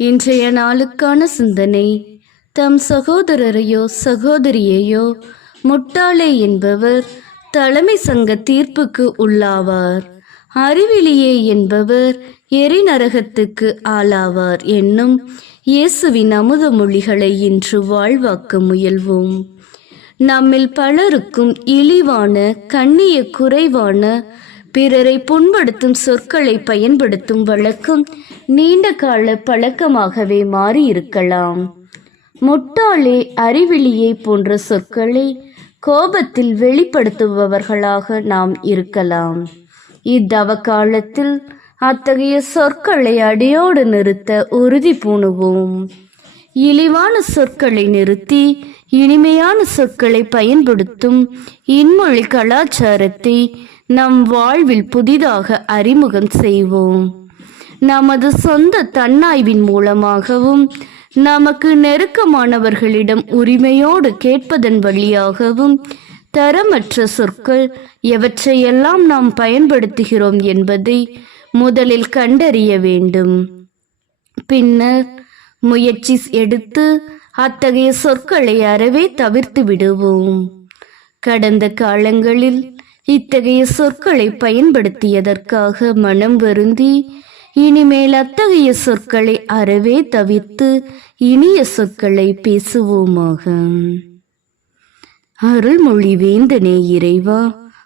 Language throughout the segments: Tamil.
இன்றைய நாளுக்கான சிந்தனை, தம் சகோதரரையோ சகோதரியையோ முட்டாளே என்பவர் தலைமை சங்க தீர்ப்புக்கு உள்ளாவார். அறிவிலியே என்பவர் எரிநரகத்துக்கு ஆளாவார் என்னும் இயேசுவின் அமுத மொழிகளை இன்று வாழ்வாக்க முயல்வோம். நம்மில் பலருக்கும் இழிவான, கண்ணிய குறைவான, பிறரை புண்படுத்தும் சொற்களை பயன்படுத்தும் வழக்கம் நீண்ட கால பழக்கமாகவே மாறியிருக்கலாம். முட்டாளே, அறிவிலியை போன்ற சொற்களை கோபத்தில் வெளிப்படுத்துபவர்களாக நாம் இருக்கலாம். இத்தவ காலத்தில் அத்தகைய சொற்களை அடியோடு நிறுத்த உறுதி பூணுவோம். இழிவான சொற்களை நிறுத்தி இனிமையான சொற்களை பயன்படுத்தும் இன்மொழி கலாச்சாரத்தை நம் வாழ்வில் புதிதாக அறிமுகம் செய்வோம். நமது சொந்த தன்னாய்வின் மூலமாகவும் நமக்கு நெருக்கமானவர்களிடம் உரிமையோடு கேட்பதன் வழியாகவும் தரமற்ற சொற்கள் எவற்றையெல்லாம் நாம் பயன்படுத்துகிறோம் என்பதை முதலில் கண்டறிய வேண்டும். பின்னர் முயற்சி எடுத்து அத்தகைய சொற்களை அறவே தவிர்த்து விடுவோம். கடந்த காலங்களில் இத்தகைய சொற்களை பயன்படுத்தியதற்காக மனம் வருந்தி இனிமேல் அத்தகைய சொற்களை அறவே தவிர்த்து இனிய சொற்களை பேசுவோமாக. அருள்மொழி வேந்தனே இறைவா,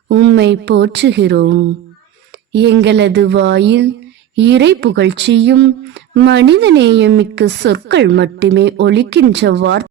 உம்மை போற்றுகிறோம். எங்களது வாயில் இறை புகழ்ச்சியும் மனிதநேயமிக்க சொற்கள் மட்டுமே ஒலிக்கின்ற வார்த்தை